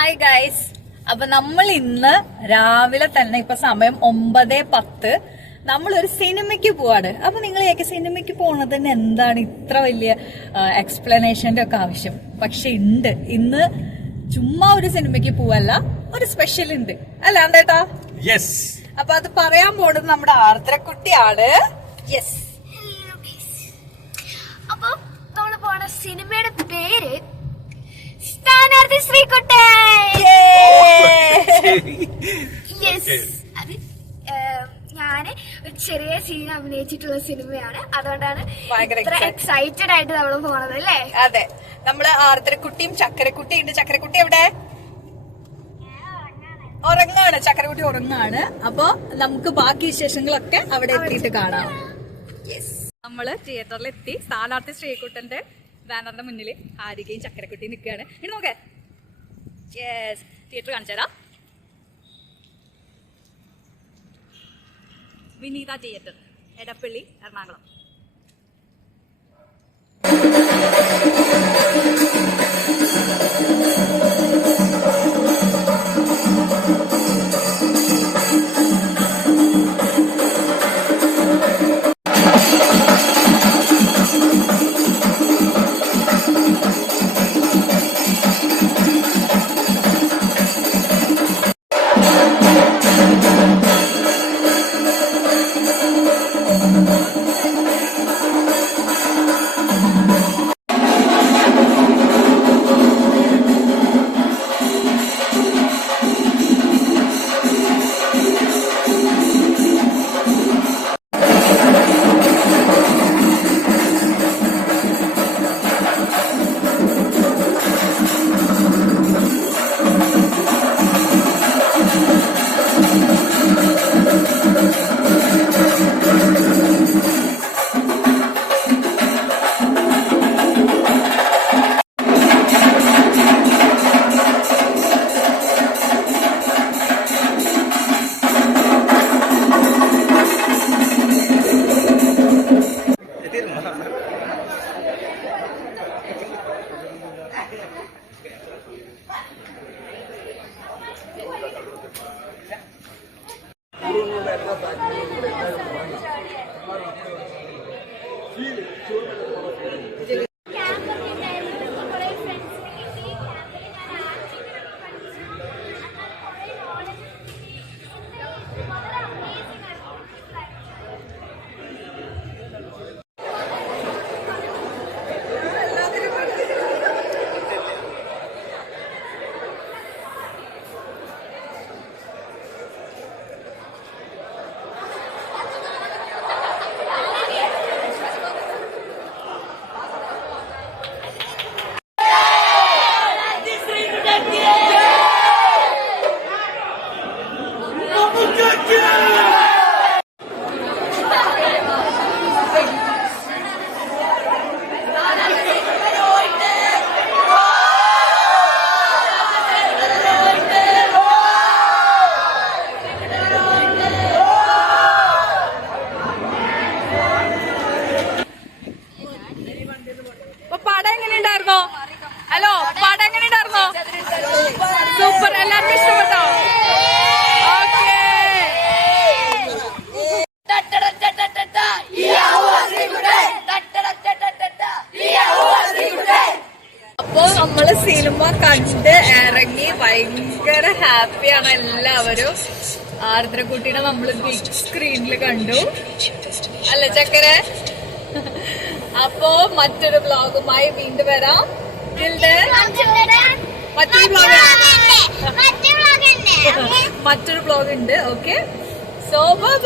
Hi guys. അപ്പൊ നമ്മൾ ഇന്ന് രാവിലെ തന്നെ ഇപ്പൊ സമയം 9:10 നമ്മളൊരു സിനിമയ്ക്ക് പോവാണ്. അപ്പൊ നിങ്ങൾ സിനിമയ്ക്ക് പോണതിന് എന്താണ് ഇത്ര വലിയ എക്സ്പ്ലനേഷന്റെ ഒക്കെ ആവശ്യം? പക്ഷെ ഉണ്ട്. ഇന്ന് ചുമ്മാ ഒരു സിനിമയ്ക്ക് പോവല്ല, ഒരു സ്പെഷ്യൽ ഉണ്ട് അല്ല എന്തേട്ടാ? യെസ്. അപ്പൊ അത് പറയാൻ പോണത് നമ്മുടെ ആർദ്രക്കുട്ടിയാണ്. യെസ്. അപ്പൊ നമ്മള് പോണ സിനിമയുടെ പേര് സ്ഥാനാർത്ഥി ശ്രീകുട്ടൻ. അത് ഞാന് ഒരു ചെറിയ സീൻ അഭിനയിച്ചിട്ടുള്ള സിനിമയാണ്. അതുകൊണ്ടാണ് ഇത്ര എക്സൈറ്റഡ് ആയിട്ട് നമ്മള് പോണത് അല്ലേ? അതെ, നമ്മള് ആർദ്രക്കുട്ടിയും ചക്കരക്കുട്ടിയും ഉണ്ട്. ചക്കരക്കുട്ടി എവിടെ? ഉറങ്ങാണ്. ചക്കരക്കുട്ടി ഉറങ്ങാണ്. അപ്പൊ നമുക്ക് ബാക്കി വിശേഷങ്ങളൊക്കെ അവിടെ എത്തിയിട്ട് കാണാം. നമ്മള് തിയേറ്ററിൽ എത്തി. സ്ഥാനാർത്ഥി ശ്രീകുട്ടന്റെ ബാനറിന്റെ മുന്നിൽ ഹാരികയും ചക്കരക്കുട്ടിയും നിൽക്കുകയാണ്. ഇനി നോക്കേ, യെസ്, തിയേറ്റർ കാണിച്ചു തരാം. വിനീത തിയേറ്റർ, എടപ്പള്ളി, എറണാകുളം. സൂപ്പർ, എല്ലാവർക്കും ഇഷ്ടപ്പെട്ടോ? അപ്പൊ നമ്മള് സിനിമ കണ്ട് ഇറങ്ങി ഭയങ്കര ഹാപ്പിയാണ് എല്ലാവരും. ആർദ്രക്കുട്ടീനെ നമ്മള് ബിഗ് സ്ക്രീനിൽ കണ്ടു അല്ല ചക്കര? അപ്പോ മറ്റൊരു വ്ലോഗുമായി വീണ്ടും വരാം. മറ്റൊരു വ്ലോഗ് ഉണ്ട്. Okay, so by.